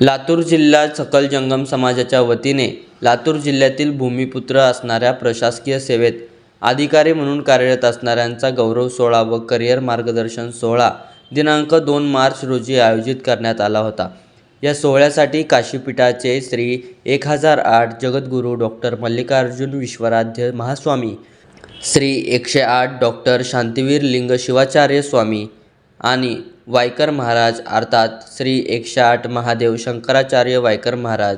लातूर जिल्हा सकल जंगम समाजाच्या वतीने लातूर जिल्ह्यातील भूमिपुत्र असणाऱ्या प्रशासकीय सेवेत अधिकारी म्हणून कार्यरत असणाऱ्यांचा गौरव सोहळा व करिअर मार्गदर्शन सोहळा दिनांक दोन मार्च रोजी आयोजित करण्यात आला होता. या सोहळ्यासाठी काशीपीठाचे श्री एक हजार आठ जगद्गुरू डॉक्टर मल्लिकार्जुन विश्वराध्य महास्वामी श्री एकशे आठ डॉक्टर शांतिवीर लिंग शिवाचार्य स्वामी आणि वायकर महाराज अर्थात श्री एकशे आठ महादेव शंकराचार्य वायकर महाराज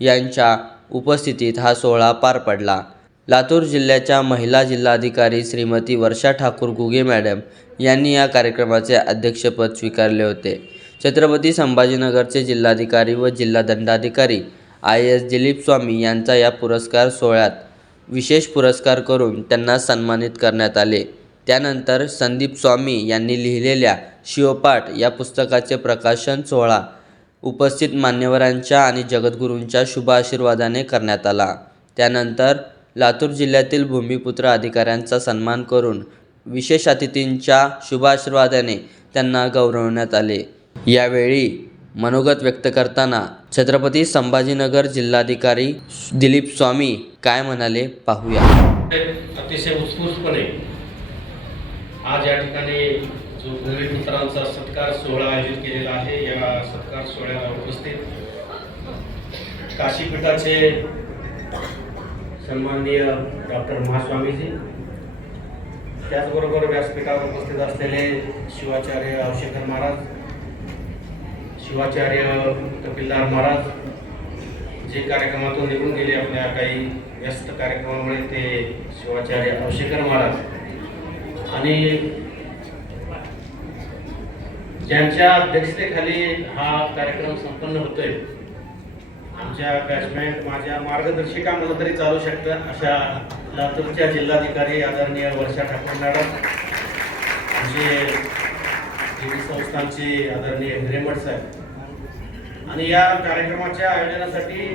यांच्या उपस्थितीत हा सोहळा पार पडला. लातूर जिल्ह्याच्या महिला जिल्हाधिकारी श्रीमती वर्षा ठाकूर गुगे मॅडम यांनी या कार्यक्रमाचे अध्यक्षपद स्वीकारले होते. छत्रपती संभाजीनगरचे जिल्हाधिकारी व जिल्हा दंडाधिकारी आय. एस. दिलीप स्वामी यांचा या पुरस्कार सोहळ्यात विशेष पुरस्कार करून त्यांना सन्मानित करण्यात आले. त्यानंतर संदीप स्वामी यांनी लिहिलेल्या शिवपाठ या पुस्तकाचे प्रकाशन सोहळा उपस्थित मान्यवरांच्या आणि जगद्गुरूंच्या शुभ आशीर्वादाने करण्यात आला. त्यानंतर लातूर जिल्ह्यातील भूमिपुत्र अधिकाऱ्यांचा सन्मान करून विशेष अतिथींच्या शुभ आशीर्वादाने त्यांना गौरवण्यात आले. यावेळी मनोगत व्यक्त करताना छत्रपती संभाजीनगर जिल्हाधिकारी दिलीप स्वामी काय म्हणाले पाहूया. अतिशय उत्स्फूर्तपणे आज या ठिकाणी जो भूमिपुत्रांचा सत्कार सोहळा आयोजित केलेला आहे या सत्कार सोहळ्याला उपस्थित काशीपीठाचे सन्माननीय डॉक्टर महास्वामीजी त्याचबरोबर व्यासपीठावर उपस्थित असलेले शिवाचार्य अवशेखर महाराज शिवाचार्य कपिलदार महाराज जे कार्यक्रमातून निघून गेले आपल्या काही व्यस्त कार्यक्रमामुळे ते शिवाचार्य अवशेखर महाराज. आणि ज्यांच्या अध्यक्षतेखाली हा कार्यक्रम संपन्न होतोय आमच्या बॅचमेंट माझ्या मार्गदर्शिका मला तरी चालू शकतं अशा लातूरच्या जिल्हाधिकारी आदरणीय वर्षा ठाकूर मॅडम आमचे संस्थांचे आदरणीय हिरेमठ साहेब. आणि या कार्यक्रमाच्या आयोजनासाठी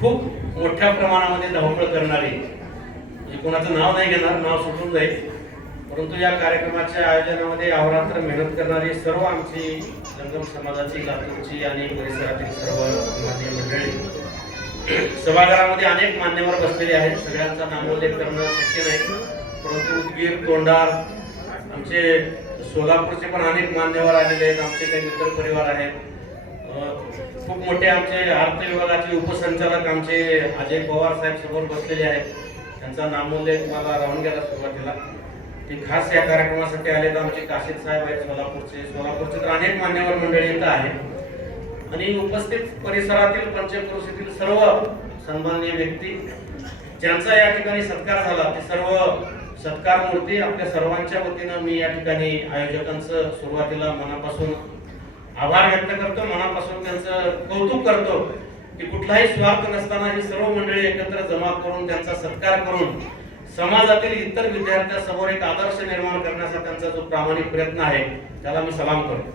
खूप मोठ्या प्रमाणामध्ये धावपळ करणारी म्हणजे कोणाचं नाव नाही घेणार नाव सुटून जाईल. परंतु या कार्यक्रमाच्या आयोजनामध्ये अहोरात्र मेहनत करणारी सर्व आमची जंगम समाजाची लातूरची आणि परिसरातील सर्व मान्य मंडळी. सभागृहामध्ये अनेक मान्यवर बसलेले आहेत. सगळ्यांचा नामोल्लेख करणं शक्य नाही. परंतु उदगीर तोंडार आमचे सोलापूरचे पण अनेक मान्यवर आलेले आहेत. आमचे काही मित्र परिवार आहेत. खूप मोठे आमचे अर्थ विभागाचे उपसंचालक आमचे अजय पवार साहेब समोर बसलेले आहेत. त्यांचा नामोल्लेख मला राहून गेला सुरुवातीला. ते खास या कार्यक्रमासाठी आले तर आमचे काशीद साहेब आहेत सोलापूरचे. सोलापूरचे तर अनेक मान्यवर मंडळी इथं आहेत. आणि उपस्थित परिसरातील पंचक्रोशीतील सर्व सन्माननीय व्यक्ती ज्यांचा या ठिकाणी सत्कार झाला ते सर्व सत्कार मूर्ती आपल्या सर्वांच्या वतीनं मी या ठिकाणी आयोजकांचं सुरुवातीला मनापासून आभार व्यक्त करतो. मनापासून त्यांचं कौतुक करतो की कुठलाही स्वार्थ नसताना ही सर्व मंडळी एकत्र जमा करून त्यांचा सत्कार करून समाजातील इतर विद्यार्थ्यांसमोर एक आदर्श निर्माण करण्याचा त्यांचा जो प्रामाणिक प्रयत्न आहे त्याला मी सलाम करतो.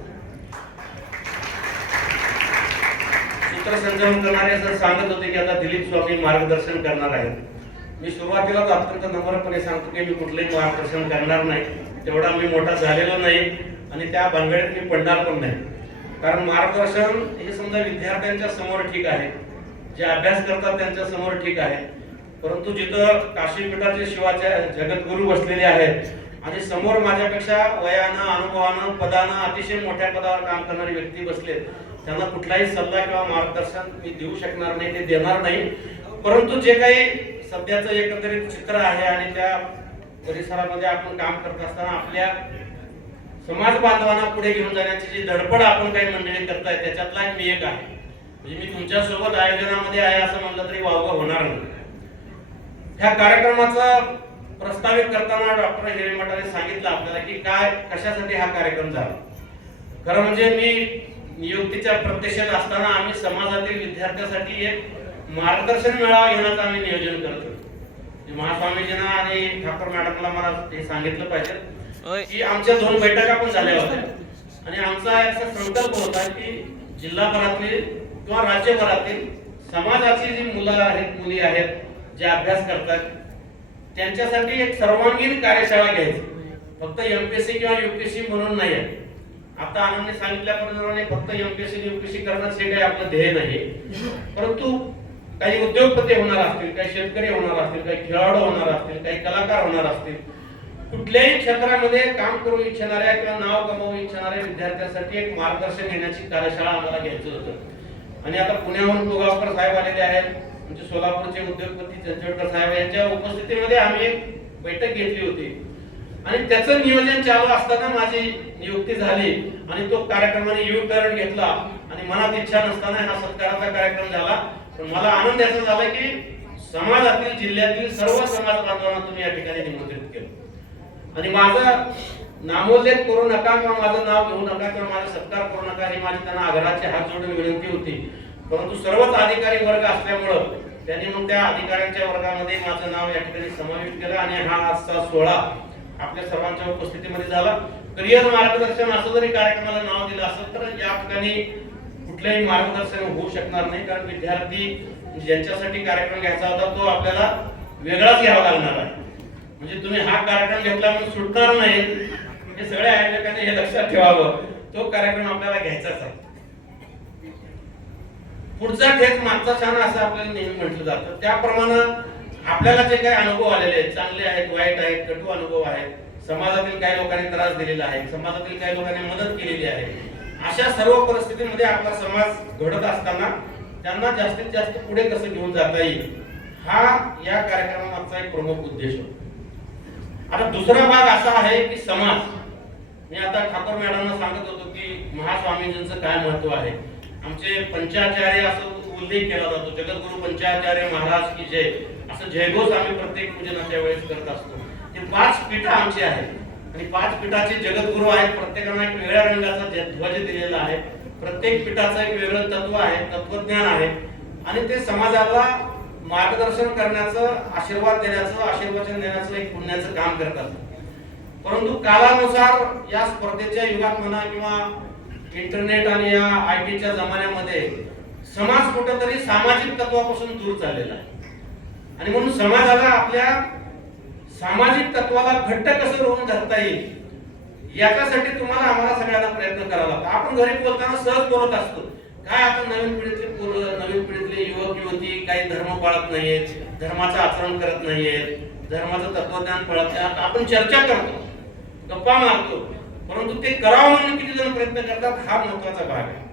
सूत्रसंचलन करणारे सर सांगत होते की आता दिलीप स्वामी मार्गदर्शन करणार आहेत मी सुरुवातीलाच अत्यंत नम्रपणे सांगतो की मी कुठलेही मार्गदर्शन करणार नाही तेवढा मी मोठा झालेलो नाही आणि त्या भानगडीत मी पडणार पण नाही. कारण मार्गदर्शन हे समजा विद्यार्थ्यांच्या समोर ठीक आहे जे अभ्यास करतात त्यांच्यासमोर ठीक आहे परंतु जिथं काशीपीठाचे शिवाच्या जगद्गुरू बसलेले आहेत आणि समोर माझ्यापेक्षा वयानं अनुभवानं पदानं अतिशय मोठ्या पदावर काम करणारी व्यक्ती बसले त्यांना कुठलाही सल्ला किंवा मार्गदर्शन मी देऊ शकणार नाही ते देणार नाही. परंतु जे काही सध्याचं एकंदरीत चित्र आहे आणि त्या परिसरामध्ये आपण काम करत असताना आपल्या समाज बांधवांना पुढे घेऊन जाण्याची जी धडपड आपण काही मंडळी करताय त्याच्यातला एक मी एक आहे. म्हणजे मी तुमच्यासोबत आयोजनामध्ये आहे असं म्हणलं तरी वावगं होणार नाही. ह्या कार्यक्रमाचा प्रस्तावित करताना डॉक्टर हिरेमठाने सांगितलं आपल्याला की काय कशासाठी हा कार्यक्रम झाला? खरं म्हणजे मी नियुक्तीच्या प्रत्यक्षात असताना आम्ही समाजातील विद्यार्थ्यांसाठी एक मार्गदर्शन मेळावा घेण्याचं आम्ही नियोजन करतो म्हणजे महास्वामीजींना आणि ठाकूर मॅडमला मला हे सांगितलं पाहिजे की आमच्या दोन बैठका पण झाल्या होत्या. आणि आमचा असा संकल्प होता की जिल्हाभरातील किंवा राज्यभरातील समाजाची जी मुलं आहेत मुली आहेत जे अभ्यास करतात त्यांच्यासाठी एक सर्वांगीण कार्यशाळा घ्यायची. फक्त एमपीएससी किंवा युपीएससी म्हणून नाही आहे आता आनंदने सांगितल्याप्रमाणे फक्त एमपीएससी युपीएससी करणं हे काही आपलं ध्येय नाही परंतु काही उद्योगपती होणार असतील काही शेतकरी होणार असतील काही खेळाडू होणार असतील काही कलाकार होणार असतील कुठल्याही क्षेत्रामध्ये काम करू इच्छिणाऱ्या किंवा नाव कमवू इच्छिणाऱ्या विद्यार्थ्यांसाठी एक मार्गदर्शन घेण्याची कार्यशाळा आम्हाला घ्यायचं होतं. आणि आता पुण्याहून पुगावकर साहेब आलेले आहेत. म्हणजे सोलापूरचे उद्योगपती चंचवडकर साहेब यांच्या उपस्थितीमध्ये आम्ही एक बैठक घेतली होती. आणि त्याचं नियोजन चालू असताना माझी नियुक्ती झाली आणि तो कार्यक्रमाने यू घेतला. आणि मनात इच्छा नसताना हा सत्काराचा कार्यक्रम झाला. पण मला आनंद याचा झाला की समाजातील जिल्ह्यातील सर्व समाज बांधवांना तुम्ही या ठिकाणी निमंत्रित केलं. आणि माझा नामोल्लेख करू नका किंवा माझं नाव घेऊ नका किंवा माझा सत्कार करू नका ही माझी त्यांना आग्रहाची हात जोडून विनंती होती. परंतु सर्वच अधिकारी वर्ग असल्यामुळं त्यांनी मग त्या अधिकाऱ्यांच्या वर्गामध्ये माझं नाव या ठिकाणी समाविष्ट केलं आणि हा आजचा सोहळा आपल्या सर्वांच्या उपस्थितीमध्ये झाला. करिअर मार्गदर्शन असं जरी कार्यक्रमाला नाव दिलं असं तर या ठिकाणी कुठलंही मार्गदर्शन होऊ शकणार नाही. कारण विद्यार्थी ज्यांच्यासाठी कार्यक्रम घ्यायचा होता तो आपल्याला वेगळाच घ्यावा लागणार आहे. म्हणजे तुम्ही हा कार्यक्रम घेतला म्हणून सुटणार नाही. हे सगळ्या आयोजकांनी हे लक्षात ठेवावं. तो कार्यक्रम आपल्याला घ्यायचाच आहे. पुढचा ठेक मागचा छान असं आपल्याला नेहमी म्हटलं जातं. त्याप्रमाणे आपल्याला जे काही अनुभव आलेले आहेत चांगले आहेत वाईट आहेत कटू अनुभव आहेत समाजातील काही लोकांनी त्रास दिलेला आहे समाजातील काही लोकांनी मदत केलेली आहे अशा सर्व परिस्थितीमध्ये आपला समाज घडत असताना त्यांना जास्तीत जास्त पुढे कसं घेऊन जाता येईल हा या कार्यक्रमामागचा एक प्रमुख उद्देश होता. आता दुसरा भाग असा आहे की समाज. मी आता ठाकूर मॅडमना सांगत होतो की महास्वामीजींचं काय महत्त्व आहे? आमचे पंचाचार्य असं उल्लेख केला जातो जगद्गुरु पंचाचार्य महाराज की जय असं जयघोष आम्ही प्रत्येक पूजनाच्या वेळेस करत असतो. ते पाच पीठ आमची आहेत. आणि पाच पीठाचे जगद्गुरु आहेत प्रत्येकाला एक वेगळ्या रंगाचा ध्वज दिलेला आहे. प्रत्येक पीठाचं एक वेगळं तत्व आहे तत्वज्ञान आहे. आणि ते समाजाला मार्गदर्शन करण्याचं आशीर्वाद देण्याचं आशीर्वचन देण्याचं एक पुण्याचं काम करतात. परंतु कालानुसार या स्पर्धेच्या युगात म्हणा किंवा इंटरनेट आणि या आय टीच्या जमान्यामध्ये समाज कुठंतरी सामाजिक तत्वापासून दूर चाललेला आहे. आणि म्हणून समाजाला आपल्या सामाजिक तत्वाला घट्ट कसं रोवून धरता येईल याच्यासाठी तुम्हाला आम्हाला सगळ्यांना प्रयत्न करावा लागतो. आपण घरी बोलताना सहज बोलत असतो. काय आपण नवीन पिढीतले पोरं नवीन पिढीतले युवक युवती काही धर्म पाळत नाहीयेत धर्माचं आचरण करत नाहीयेत धर्माचं तत्वज्ञान पळत नाही आपण चर्चा करतो गप्पा मारतो. परंतु ते करावं म्हणून किती जण प्रयत्न करतात हा महत्त्वाचा भाग आहे.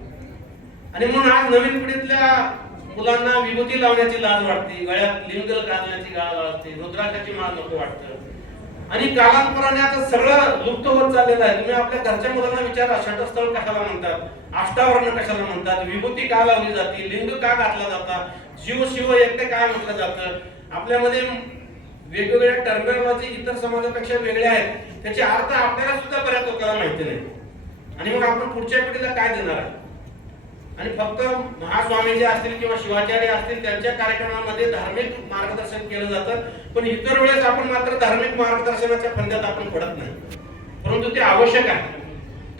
आणि म्हणून आज नवीन पिढीतल्या मुलांना विभूती लावण्याची लाज वाटते गळ्यात लिंगल घालण्याची गाळ वाटते रुद्राक्षाची माळ नको वाटतं. आणि कालांतराने आता सगळं लुप्त होत चाललेलं आहे. तुम्ही आपल्या घरच्या मुलांना विचारा षटस्थळ कशाला म्हणतात अष्टावर्ण कशाला म्हणतात विभूती का लावली जाते लिंग का घातला जातात शिव शिव एकटे काय म्हटलं जातं आपल्यामध्ये वेगवेगळ्या टर्मिनॉलॉजी इतर समाजापेक्षा वेगळ्या आहेत. त्याचे अर्थ आपल्याला सुद्धा बऱ्याच लोकांना माहिती नाही. आणि मग आपण पुढच्या पिढीला काय देणार आहे? आणि फक्त महास्वामी जे असतील किंवा शिवाचार्य असतील त्यांच्या कार्यक्रमामध्ये धार्मिक मार्गदर्शन केलं जातं. पण इतर वेळेस आपण मात्र धार्मिक मार्गदर्शनाच्या फंद्यात आपण पडत नाही. परंतु ते आवश्यक आहे.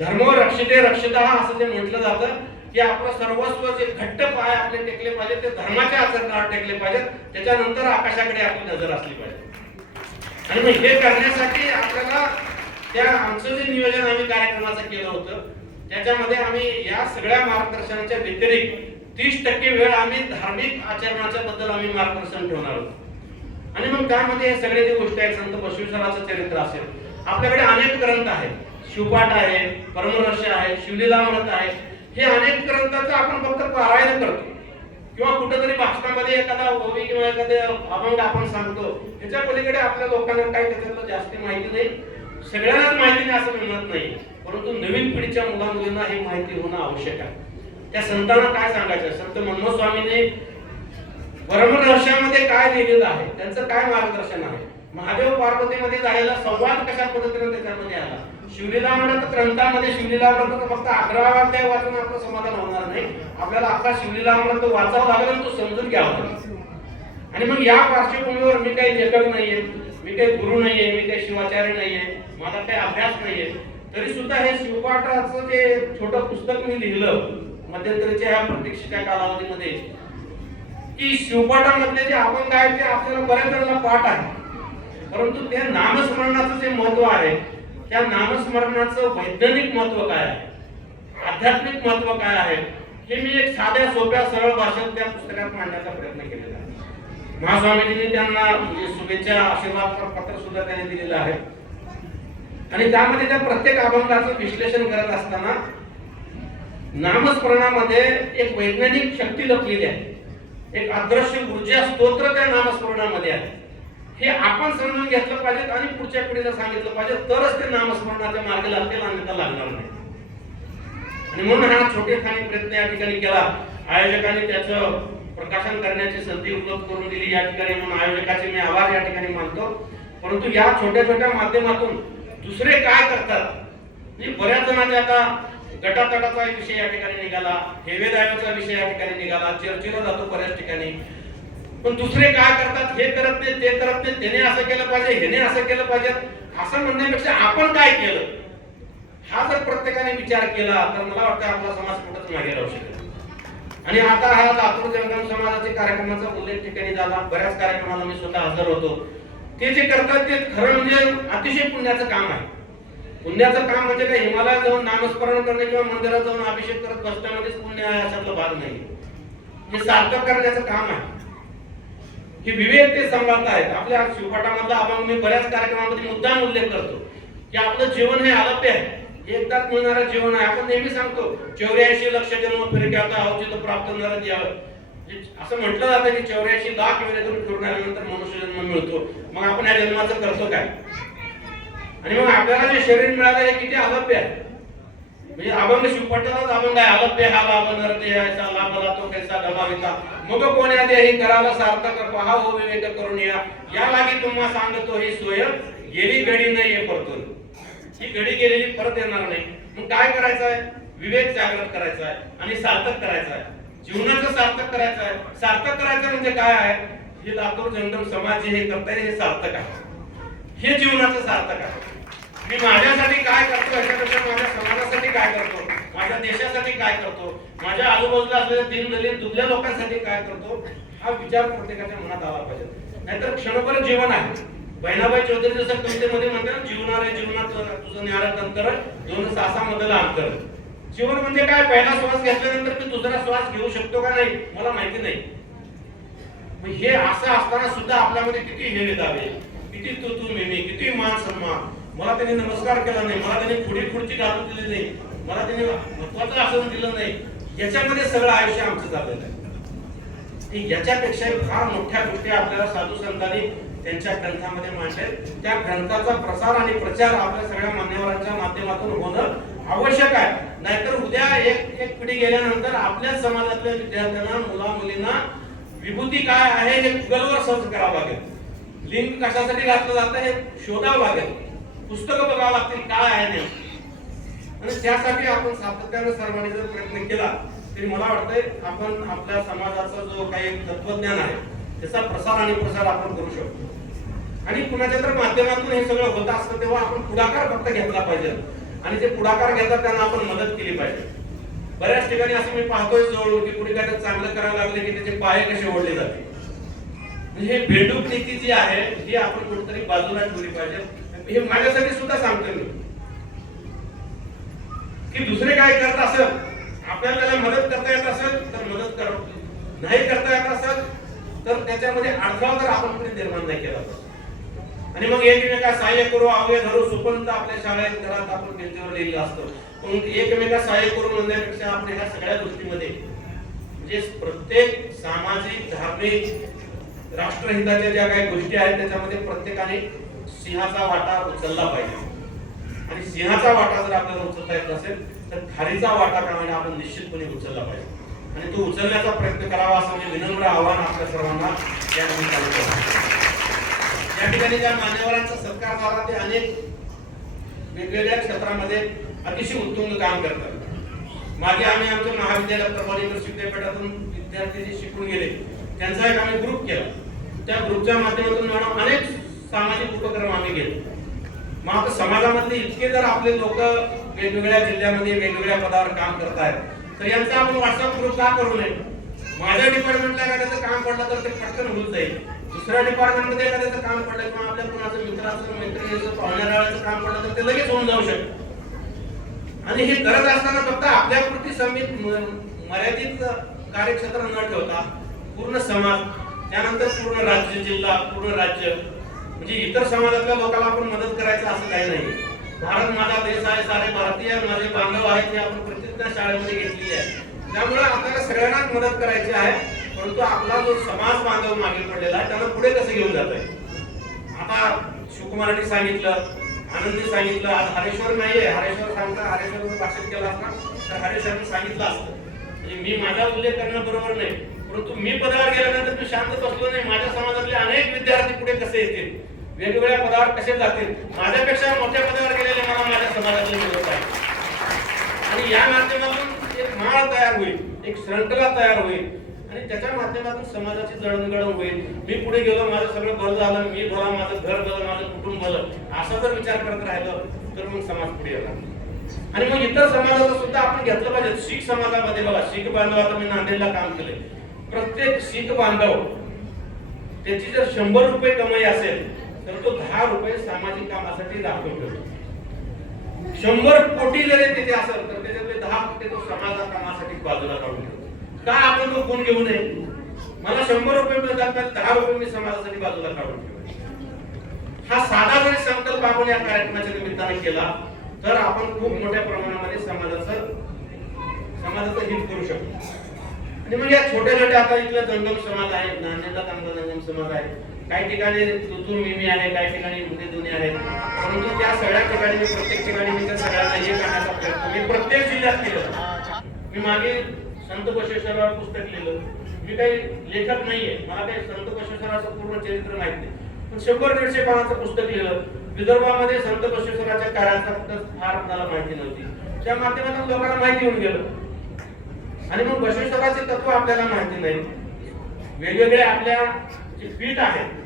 धर्म रक्षिते रक्षिता असं जे म्हटलं जातं की आपलं सर्वस्व जे घट्ट पाय आपले टेकले पाहिजेत ते धर्माच्या आचरणावर टेकले पाहिजेत त्याच्यानंतर आकाशाकडे आपली नजर असली पाहिजे. आणि मग हे करण्यासाठी आपल्याला त्या आमचं जे नियोजन आम्ही कार्यक्रमाचं केलं होतं त्याच्यामध्ये आम्ही या सगळ्या मार्गदर्शनाच्या व्यतिरिक्त तीस टक्के वेळ आम्ही धार्मिक आचरणाच्या बद्दल आम्ही मार्गदर्शन ठेवणार आहोत. आणि मग त्यामध्ये हे सगळे जे गोष्टी आहेत संत बसवेश्वराचं चरित्र असेल आपल्याकडे अनेक ग्रंथ आहेत. शिवपाठ आहे परमरहस्य आहे शिवलीलामृत आहे. हे अनेक ग्रंथाचं आपण फक्त पारायण करतो. किंवा कुठेतरी भाषणामध्ये एखादा ओवी किंवा एखादे अभंग आपण सांगतो. ह्याच्या पलीकडे आपल्या लोकांना काही त्याच्यातलं जास्त माहिती नाही. सगळ्यांनाच माहिती नाही असं म्हणत नाही. परंतु नवीन पिढीच्या मुला मुलींना हे माहिती होणं आवश्यक आहे. त्या संतांना काय सांगायचं? संत मनोहर स्वामीने परमरहस्यामध्ये काय लिहिलेलं आहे? त्यांचं काय मार्गदर्शन आहे? महादेव पार्वतीमध्ये झालेला संवाद कशा पद्धतीने त्याच्यामध्ये आला? शिवलीला म्हणत ग्रंथामध्ये शिवलीला शिवलीलामृत फक्त अकरा अध्याय वाचून आपलं समाधान होणार नाही. आपल्याला अकरा शिवलीलामृत वाचावं लागेल आणि तो समजून घ्यावा लागेल. आणि मग या पार्श्वभूमीवर मी काही लेखक नाहीये मी काही गुरु नाहीये मी काही शिवाचार्य नाहीये माझा काही अभ्यास नाहीये. तरी सुद्धा हे शिवपाठाचं जे छोटं पुस्तक मी लिहिलं मध्यंतरीच्या या प्रतीक्षेच्या कालावधीमध्ये की शिवपाठामधले जे अभंग आहेत ते आपल्याला बऱ्याच जणांना पाठ आहे परंतु त्या नामस्मरणाचं जे महत्त्व आहे त्या नामस्मरणाचं वैज्ञानिक महत्त्व काय आहे? आध्यात्मिक महत्त्व काय आहे? हे मी एक साध्या सोप्या सरळ भाषेत त्या पुस्तकात मांडण्याचा प्रयत्न केलेला आहे. महास्वामीजींनी त्यांना म्हणजे शुभेच्छा आशीर्वाद पत्र सुद्धा त्यांनी दिलेलं आहे. आणि त्यामध्ये त्या प्रत्येक अभंगाचं विश्लेषण करत असताना नामस्मरणामध्ये एक वैज्ञानिक शक्ती लपलेली आहे. एक अदृश्य ऊर्जा स्तोत्र त्या नामस्मरणामध्ये आहे. हे आपण समजून घेतलं पाहिजे आणि पुढच्या पिढीला सांगितलं पाहिजे तरच ते नामस्मरणाच्या मार्गाला लागतील अन्यथा लागणार नाही. आणि म्हणून हा छोटेखानी प्रयत्न या ठिकाणी केला. आयोजकांनी त्याचं प्रकाशन करण्याची संधी उपलब्ध करून दिली या ठिकाणी. म्हणून आयोजकाचे मी आभार या ठिकाणी मानतो. परंतु या छोट्या छोट्या माध्यमातून दुसरे काय करतात? म्हणजे बऱ्याच जणांचे आता गटातटाचा विषय या ठिकाणी निघाला. हेवेदायाचा विषय या ठिकाणी निघाला. चर्चेला जातो बऱ्याच ठिकाणी. पण दुसरे काय करतात? हे करत नाही ते करत नाही त्याने असं केलं पाहिजे ह्याने असं केलं पाहिजे. असं म्हणण्यापेक्षा आपण काय केलं? हा जर प्रत्येकाने विचार केला तर मला वाटतं आपला समाज कुठंच मागे राहू शकेल आणि आता हा लातूर जंगम समाजाच्या कार्यक्रमाचा उल्लेख ठिकाणी झाला. बऱ्याच कार्यक्रमाला मी स्वतः हजर होतो. ते जे करतात ते खरं म्हणजे अतिशय पुण्याचं काम आहे. पुण्याचं काम म्हणजे काय? हिमालयात जाऊन नामस्मरण करणे किंवा मंदिरात जाऊन अभिषेक करत बसण्यामध्येच पुण्य आहे अशातला भाग नाही. हे सार्थक करण्याचं काम आहे. हे विवेक ते सांभाळत आहेत. आपल्या शिवपाठामधला अभंग मी बऱ्याच कार्यक्रमामध्ये मुद्दाम उल्लेख करतो. की आपलं जीवन हे आलप्य आहे. एकदाच मिळणारं जीवन आहे. आपण नेहमी सांगतो चौऱ्याऐंशी लक्ष जन्म फिरक्याचा अवचित प्राप्त होणार असं म्हटलं जातं की चौऱ्याऐंशी लाख वेळेतून फिरून आल्यानंतर मनुष्य जन्म मिळतो. मग आपण या जन्माचं करतो काय? आणि मग आपल्याला जे शरीर मिळालं हे किती अलभ्य आहे? म्हणजे अभंग शिवपटालाच अभंग आहे. अलभ्य हा लाभ नरते ऐसा लाभ तो कैसा दबाविता मग कोण्या कराला सार्थक पहा हो विवेक करून या. या लागी तुम्हा सांगतो ही सोय गेली घडी नाही हे परतून. ही घडी गेलेली परत येणार नाही. मग काय करायचं आहे विवेक जागृत करायचा आहे आणि सार्थक करायचं आहे जीवनाचं सार्थक करायचं आहे सार्थक करायचं म्हणजे काय आहे? हे लातूर जंगम समाज जे हे करताय हे सार्थक आहे. हे जीवनाचं सार्थक आहे. मी माझ्यासाठी काय करतो याच्यापेक्षा माझ्या समाजासाठी काय करतो माझ्या देशासाठी काय करतो? माझ्या आजूबाजूला असलेल्या दीनदलित दुबळ्या लोकांसाठी काय करतो? हा विचार प्रत्येकाच्या मनात आला पाहिजे. नाहीतर क्षणभर जीवन आहे. बहिणाबाई चौधरी जसं कवितेमध्ये म्हणतात जीवनारे जीवनात तुझं न्यारक अंतर दोन सासामधलं अंतर जीवन म्हणजे काय? पहिला श्वास घेतल्यानंतर मी दुसरा श्वास घेऊ शकतो का नाही? मला माहिती नाही. मग हे असं असताना सुद्धा आपल्यामध्ये किती हे निघावे किती तू तू मी किती मान सन्मान मला त्यांनी नमस्कार केला नाही. मला त्यांनी पुढे खुर्ची घालून दिली नाही. मला त्यांनी महत्वाचं आसन दिलं नाही. याच्यामध्ये सगळं आयुष्य आमचं झालेलं आहे. की याच्यापेक्षा फार मोठ्या गोष्टी आपल्याला साधू संतांनी त्यांच्या ग्रंथामध्ये मांडले त्या ग्रंथाचा प्रसार आणि प्रचार आपल्या सगळ्या मान्यवरांच्या माध्यमातून होणं आवश्यक आहे. नाहीतर उद्या एक एक पिढी गेल्यानंतर आपल्या समाजातल्या विद्यार्थ्यांना मुला मुलींना विभूती काय आहे हे गुगलवर सर्च करावं लागेल. लिंक कशासाठी घातलं जातं हे शोधावं लागेल. पुस्तकं बघावं लागतील. काय आहे नेमकं? आणि त्यासाठी आपण सातत्याने सर्वांनी जर प्रयत्न केला तरी मला वाटतंय आपण आपल्या समाजाचा जो काही तत्वज्ञान आहे त्याचा प्रसार आणि प्रसार आपण करू शकतो. आणि कुणाच्या तर माध्यमातून हे सगळं होत असतं तेव्हा आपण पुढाकार फक्त घेतला पाहिजे. आणि जे पुढाकार घेतात त्यांना आपण मदत केली पाहिजे. बऱ्याच ठिकाणी असं मी पाहतोय जवळ की कुणी काय चांगलं करायला लागले की त्याचे पाय कसे ओढले जाते. म्हणजे हे भेटूक नीती जी आहे ही आपण कुठेतरी बाजूला ठेवली पाहिजे. हे माझ्यासाठी सुद्धा सांगतो मी. की दुसरे काय करत असेल आपल्याला त्याला मदत करता येत असेल तर मदत कर. नाही करता येत असेल तर त्याच्यामध्ये अडथळा तर आपण कुठे निर्माण नाही केला तर. आणि मग एकमेका सहाय्य करू आवय धरू सुपंत आपल्या शाळेत घरात आपण त्यांच्यावर लिहिलं असतं. मग एकमेका सहाय्य करू म्हणण्यापेक्षा आपण ह्या सगळ्या गोष्टीमध्ये म्हणजे प्रत्येक सामाजिक धार्मिक राष्ट्रहिताच्या ज्या काही गोष्टी आहेत त्याच्यामध्ये प्रत्येकाने सिंहाचा वाटा उचलला पाहिजे. आणि सिंहाचा वाटा जर आपल्याला उचलता येत नसेल तर खारीचा वाटा प्रमाणे आपण निश्चितपणे उचलला पाहिजे. आणि तो उचलण्याचा प्रयत्न करावा असं म्हणजे विनम्र आव्हान आपल्या सर्वांना या ठिकाणी या ठिकाणी ज्या मान्यवरांचा सत्कार झाला ते अनेक वेगवेगळ्या क्षेत्रामध्ये अतिशय उत्तुंग काम करतात. मागे आम्ही आमच्या महाविद्यालय प्रबोधित विद्यापीठातून विद्यार्थी जे शिकून गेले त्यांचा एक आम्ही ग्रुप केला. त्या ग्रुपच्या माध्यमातून मॅडम अनेक सामाजिक उपक्रम आम्ही केले मग आता समाजामधले इतके जर आपले लोक वेगवेगळ्या जिल्ह्यामध्ये वेगवेगळ्या पदावर काम करत आहेत तर यांचा आपण व्हॉट्सअप ग्रुप का करू नये? माझ्या डिपार्टमेंटला एखाद्याचं काम पडलं तर ते पटकन होऊन जाईल. दुसऱ्या डिपार्टमेंटमध्ये एखाद्याचं काम पडलं किंवा आपल्या कुणाचं मित्राचं मैत्रिणीचं पाहुण्याचं काम पडलं तर ते लगेच होऊन जाऊ शकतं. आणि हे करत असताना फक्त आपल्या कृती समित मर्यादित कार्यक्षेत्र न ठेवता पूर्ण समाज त्यानंतर पूर्ण राज्य जिल्हा पूर्ण राज्य म्हणजे इतर समाजातल्या लोकांना आपण मदत करायचं असं काही नाही. भारत माझा देश आहे सारे भारतीय माझे बांधव आहेत हे आपण प्रतिज्ञा शाळेमध्ये घेतलेली आहे. त्यामुळे आपल्याला सगळ्यांनाच मदत करायची आहे परंतु आपला जो समाज बांधव मागे पडलेला आहे त्यांना पुढे कसं घेऊन जात आहे आता शिवकुमारांनी सांगितलं आनंदी सांगितलं आज हरेश्वर नाहीये. हरेश्वर सांगता हरेश्वर भाषण केलं असता तर हरेश्वरने सांगितलं असतं. म्हणजे मी माझा उल्लेख करणं बरोबर नाही परंतु मी पदावर गेल्यानंतर मी शांत बसलो नाही. माझ्या समाजातले अनेक विद्यार्थी पुढे कसे येतील? वेगवेगळ्या पदावर कसे जातील? माझ्यापेक्षा मोठ्या पदावर गेलेले मला माझ्या समाजातले मिळत आहे आणि या माध्यमातून एक माळ तयार होईल एक श्रंखला तयार होईल. आणि त्याच्या माध्यमातून समाजाची जडणघडण होईल. मी पुढे गेलो माझं सगळं बरं झालं मी भला माझं घर भलं माझं कुटुंब भलं असा जर विचार करत राहिलो तर मग समाज पुढे येणार. आणि मग इतर समाजाचं सुद्धा आपण घेतलं पाहिजे. शीख समाजामध्ये बघा शीख बांधव आता मी नांदेडला काम केले प्रत्येक शीख बांधव त्याची जर शंभर रुपये कमाई असेल तर तो दहा रुपये सामाजिक कामासाठी राखून ठेवतो. शंभर कोटी जरी तिथे असेल तर त्याच्यातले दहा कोटी तो समाजा कामासाठी बाजूला काढून ठेवतो. का आपण तो कोण घेऊ नये? मला शंभर रुपये मिळतात तर दहा रुपये मी समाजासाठी बाजूला काढून ठेवतो. हा साधा जरी संकल्प आपण या कार्यक्रमाच्या निमित्ताने केला तर आपण खूप मोठ्या प्रमाणामध्ये समाजाचं समाजाचं हित करू शकतो. आणि मग या छोट्या छोट्या आता इथला जंगम समाज आहे नांदेडला चांगला जंगम समाज आहे. काही ठिकाणी तुतू मिमी आहे काही ठिकाणी मुली दुनी आहे. परंतु त्या सगळ्या ठिकाणी मी प्रत्येक ठिकाणी मी त्या सगळ्यांना हे करण्याचा प्रयत्न मी प्रत्येक जिल्ह्यात केलं. मी मागे संत बसवेश्वरावर पुस्तक लिहिलं. मी काही लेखक नाहीये. मला काही संत बसवेश्वराचं पूर्ण चरित्र माहीत नाही. पण शंभर दीडशे पानाचं पुस्तक लिहिलं. विदर्भामध्ये संत बशेश्वराच्या कार्याचा फक्त फार मला माहिती नव्हती. त्या माध्यमातून लोकांना माहिती होऊन गेलं. आणि मग बशेश्वराचे तत्व आपल्याला माहिती नाही. वेगवेगळे आपल्या जे पीठ आहेत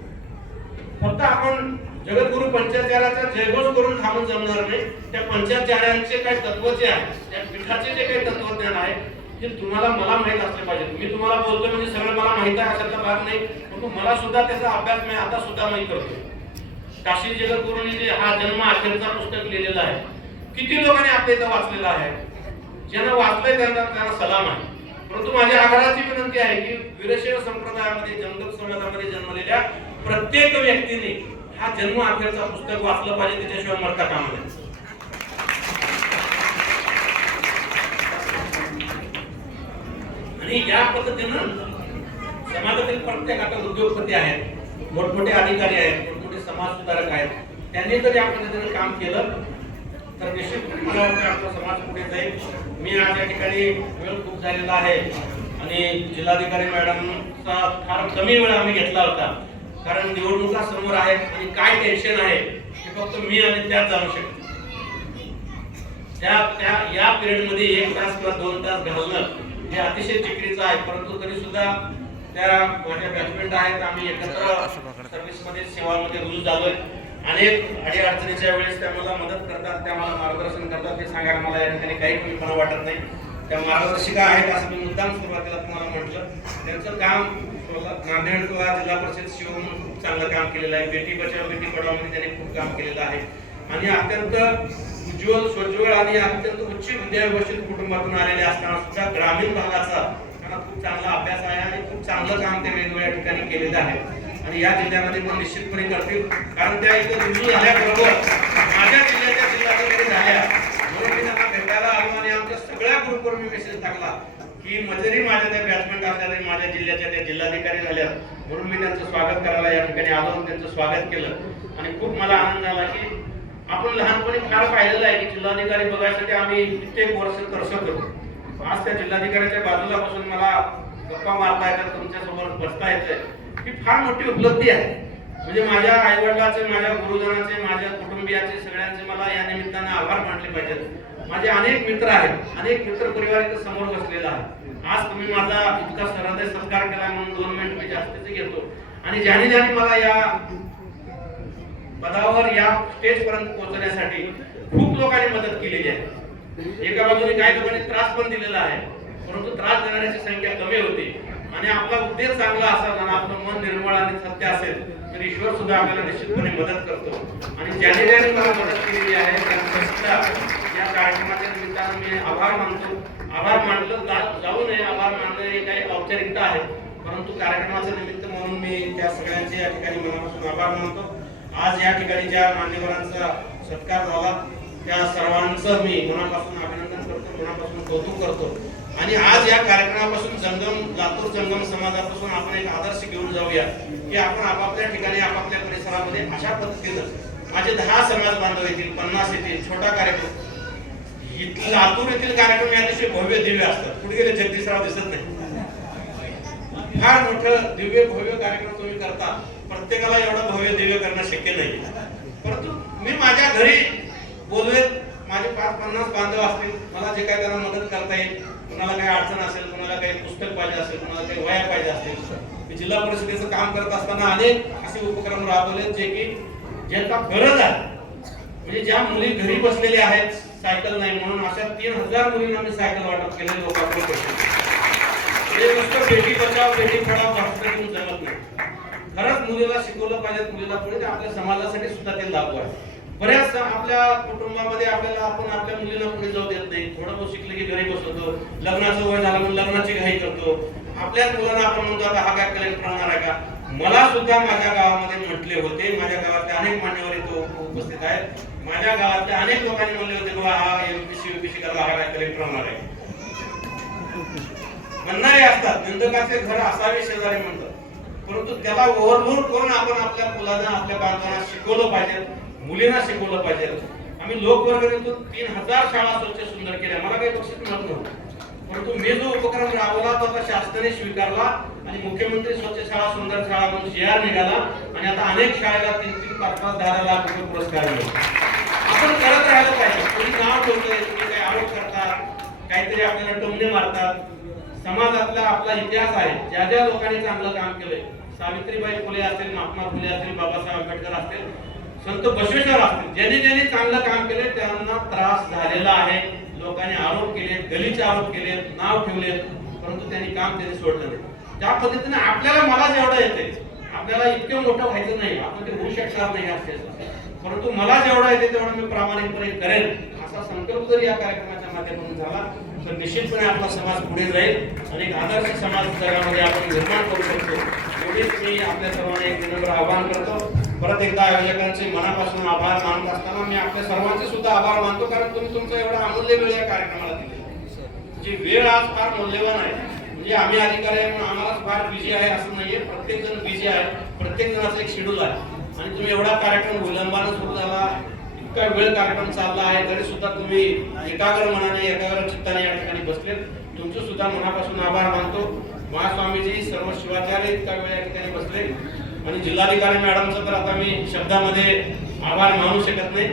फक्त आपण जगद्गुरु पंचाचार्याचा जयघोष करून थांबून जमणार नाही. त्या पंचाचार्यांचे काही तत्व जे आहे त्या पीठाचे जे काही तत्वज्ञान आहे ते तुम्हाला मला माहीत असले पाहिजे मी तुम्हाला बोलतोय म्हणजे सगळं मला माहीत आहे अशातला भाग नाही. परंतु मला सुद्धा त्याचा अभ्यास मी आता सुद्धा माहीत करतो काशी जगद्गुरूंनी जे हा जन्म अखेरचा पुस्तक लिहिलेलं आहे किती लोकांनी आपल्या इथं वाचलेलं आहे? ज्यांना वाचलंय त्यांना त्यांना सलाम आहे. परंतु माझी आग्रहाची विनंती आहे की वीरशैव संप्रदायामध्ये जंगम समाजामध्ये जन्मलेल्या प्रत्येक व्यक्तीने हा जन्म अखेरचा पुस्तक वाचलं पाहिजे त्याच्याशिवाय मरता कामा नये. आणि या पद्धतीनं समाजातील प्रत्येक आता उद्योगपती आहेत मोठमोठे अधिकारी आहेत मोठमोठे समाज सुधारक आहेत त्यांनी जर या पद्धतीनं काम केलं तर निश्चित मला वाटतं आपला समाज पुढे जाईल. मी आज या ठिकाणी वेळ खूप झालेला आहे. आणि जिल्हाधिकारी मॅडमचा फार कमी वेळ आम्ही घेतला होता. कारण निवडणुका समोर आहेत आणि काय टेन्शन आहे हे फक्त मी आणि त्यात जाणू शकतो. त्या त्या या पिरियडमध्ये एक तास किंवा दोन तास घालणं हे अतिशय चिकरीचं आहे. परंतु तरी सुद्धा त्या माझ्या बॅचमेंट आहेत. आम्ही एकत्र सर्व्हिसमध्ये सेवामध्ये रुजू झालोय. अनेक अडी अडचणीच्या वेळेस त्या मला मदत करतात त्या मला मार्गदर्शन करतात. ते सांगायला मला या ठिकाणी काही कमीपणा वाटत नाही. त्या मार्गदर्शिका आहेत असं मी मुद्दाम सुरुवातीला तुम्हाला म्हटलं. त्यांचं काम नांदेड किंवा जिल्हा परिषद शिवून खूप चांगलं काम केलेलं आहे. बेटी बचाव बेटी पढाव त्यांनी खूप काम केलेलं आहे. आणि अत्यंत उज्ज्वल स्वज्वल आणि अत्यंत उच्च विद्याव्यवस्थित कुटुंबातून आलेले असताना सुद्धा ग्रामीण भागाचा त्यांना खूप चांगला अभ्यास आहे आणि खूप चांगलं काम ते वेगवेगळ्या ठिकाणी केलेलं आहे. आणि या जिल्ह्यामध्ये पण निश्चितपणे करतील. कारण त्या इथं रुजू झाल्याबरोबर माझ्या जिल्ह्याच्या जिल्हाधिकारी झाल्या. म्हणून मी त्यांना भेटायला आलो आणि आमच्या सगळ्या ग्रुपवर मी मेसेज टाकला. की मजुरी माझ्या त्या बॅचमेंट असल्या तरी माझ्या जिल्ह्याच्या त्या जिल्हाधिकारी झाल्या. म्हणून मी त्यांचं स्वागत करायला या ठिकाणी आलो त्यांचं स्वागत केलं. आणि खूप मला आनंद झाला की आपण लहानपणी फार पाहिलेलं आहे की जिल्हाधिकारी बघायसाठी आम्ही कित्येक वर्ष खर्च करतो आज त्या जिल्हाधिकाऱ्याच्या बाजूला बसून मला गप्पा मारता येतात तुमच्यासमोर बसता येतंय. ही फार मोठी उपलब्धी आहे. म्हणजे माझ्या आईवडिलाचे माझ्या गुरुजनाचे माझ्या कुटुंबियाचे सगळ्यांचे मला या निमित्तानं आभार मानले पाहिजेत. माझे अनेक मित्र आहेत. अनेक मित्र परिवार इथं समोर बसलेला आहे. आज तुम्ही माझा इतका सरहृदय सत्कार केला म्हणून दोन मिनिट मी जास्तीचे घेतो. आणि ज्याने ज्याने मला या पदावर या स्टेज पर्यंत पोहोचण्यासाठी खूप लोकांनी मदत केलेली आहे. एका बाजूने काही लोकांनी त्रास पण दिलेला आहे. परंतु त्रास देणाऱ्याची संख्या कमी होती. आणि आपला उद्देश चांगला असावा आणि आपलं मन निर्मळ आणि सत्य असेल तर ईश्वर सुद्धा आपल्याला निश्चितपणे मदत करतो. आणि ज्याने ज्याने मला मदत केलेली आहे त्यांचा सुद्धा या कार्यक्रमाच्या निमित्तानं मी आभार मानतो. आभार मानलं जा- जाऊ नये आभार मानणं हे काही औपचारिकता आहे परंतु कार्यक्रमाचं निमित्त म्हणून मी त्या सगळ्यांचे या ठिकाणी मनापासून आभार मानतो. आज या ठिकाणी ज्या मान्यवरांचा सत्कार झाला त्या सर्वांचं मी मनापासून अभिनंदन करतो मनापासून कौतुक करतो. आणि आज या कार्यक्रमापासून जंगम लातूर जंगम समाजापासून आपण एक आदर्श घेऊन जाऊया की आपण आपापल्या ठिकाणी आपापल्या परिसरामध्ये अशा पद्धतीनं माझे दहा समाज बांधव येतील पन्नास येतील छोटा कार्यक्रम. इथं लातूर येथील कार्यक्रम हे अतिशय भव्य दिव्य असतात. कुठे गेले? जगदीशराव दिसत नाही. फार मोठं दिव्य भव्य कार्यक्रम तुम्ही करता. प्रत्येकाला एवढं भव्य दिव्य करणं शक्य नाही. परंतु मी माझ्या घरी बोलवेत माझे पाच पन्नास बांधव असतील. मला जे काय त्यांना मदत करता येईल कुणाला काही अडचण असेल कुणाला काही पुस्तक पाहिजे असेल कुणाला काही वया पाहिजे असतील मी जिल्हा परिषदेचं काम करत असताना अनेक असे उपक्रम राबवले जे की ज्यांना गरज आहे. म्हणजे ज्या मुली घरी बसलेल्या आहेत सायकल नाही म्हणून अशा तीन हजार मुलींना मी सायकल वाटप केले लोकांकडून हे नुसतं बेटी बचाव बेटी पढाव घेऊन जमत नाही. खरंच मुलीला शिकवलं पाहिजे मुलीला पुढे आपल्या समाजासाठी सुद्धा ते लागू आहे. बऱ्याच आपल्या कुटुंबामध्ये आपल्याला आपण आपल्या मुलीला पुढे जाऊ देत नाही. थोडं शिकलं की घरी बसवतो. लग्नाचं वय झालं म्हणून लग्नाची घाई करतो. आपल्याच मुलांना आपण म्हणतो आता हा काय कलेक्टर होणार आहे का? मला सुद्धा माझ्या गावामध्ये म्हटले होते. माझ्या गावातले अनेक मान्यवर इथे उपस्थित आहेत. माझ्या गावातले अनेक लोकांनी म्हणले होते बाबा हा एमपीसी युपीसी करला हा काय कलेक्टर होणार आहे? म्हणणारे असतात. निंदकाचे घर असावे शेजारी म्हणतात. परंतु त्याला ओव्हरलोड करून आपण आपल्या मुलांना आपल्या बांधवांना शिकवलं पाहिजे. मुलींना शिकवलं पाहिजे. आम्ही लोकवर्गणीतून तीन हजार शाळा स्वच्छ सुंदर केल्या. मला काही बक्षीस मिळत नव्हतं. परंतु मी जो उपक्रम राबवला तो आता शासनाने स्वीकारला आणि मुख्यमंत्री स्वच्छ शाळा सुंदर शाळा म्हणून जी निघाला आणि आता अनेक शाळेला तीन तीन पाच पाच दहा दहा लाख रुपये पुरस्कार मिळतो आपण करत राहिलं पाहिजे. कोणी नाव ठेवतंय तुम्ही काही आरोप करतात काहीतरी आपल्याला टोमणे मारतात. समाजातला आपला इतिहास आहे. ज्या ज्या लोकांनी चांगलं काम केलंय सावित्रीबाई फुले असतील महात्मा फुले असतील बाबासाहेब आंबेडकर असतील संत बसवेश्वर असतील ज्यांनी ज्यांनी चांगलं काम केले त्यांना त्रास झालेला आहे. लोकांनी आरोप केले गलीचे आरोप केले नाव ठेवले परंतु त्यांनी काम त्यांनी सोडलं नाही. त्या पद्धतीने आपल्याला मला जेवढं येते आपल्याला इतकं मोठं व्हायचं नाही. आपण ते होऊ शकणार नाही या परंतु मला जेवढं येते तेवढं मी प्रामाणिकपणे करेन. असा संकल्प जर या कार्यक्रमाच्या माध्यमातून झाला तर निश्चितपणे आपला समाज पुढे जाईल. आणि एक आदर्श समाज जगामध्ये आपण निर्माण करू शकतो. एवढीच मी आपल्या सर्वांना एक विनम्र आवाहन करतो. परत एकदा आयोजकांचे मनापासून आभार मानत असताना मी आपल्या सर्वांचे सुद्धा आभार मानतो कारण तुम्ही तुमचा एवढा अमूल्य वेळ या कार्यक्रमाला दिले म्हणजे जी वेळ आज फार मौल्यवान आहे. म्हणजे आम्ही अधिकारी आहे म्हणून आम्हालाच फार बिझी आहे असं नाहीये. प्रत्येक जण बिझी आहे. प्रत्येक जणाचं एक शेड्यूल आहे. आणि तुम्ही एवढा कार्यक्रम विलंबानं सुरू झाला इतका वेळ कार्यक्रम चालला आहे तरी सुद्धा तुम्ही एकाग्र मनाने एकाग्र चित्ताने या ठिकाणी बसलेत. तुमचे सुद्धा मनापासून आभार मानतो. महास्वामीजी सर्व शिवाचार्य इतका वेळ या ठिकाणी बसले आणि जिल्हाधिकारी मॅडमचं तर आता मी शब्दामध्ये आभार मानू शकत नाही.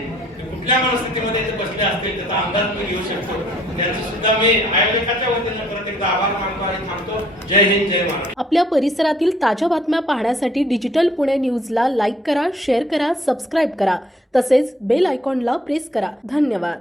कुठल्या मनस्थितीमध्ये ते बसले असतील त्याचा अंदाज मी घेऊ शकतो. त्यांचं सुद्धा मी आयोजकाच्या वतीने परत एकदा आभार मानतो आणि थांबतो. जय हिंद जय महाराष्ट्र. आपल्या परिसरातील ताज्या बातम्या पाहण्यासाठी डिजिटल पुणे न्यूजला लाईक करा शेअर करा सबस्क्राईब करा. तसेच बेल आयकॉनला प्रेस करा. धन्यवाद.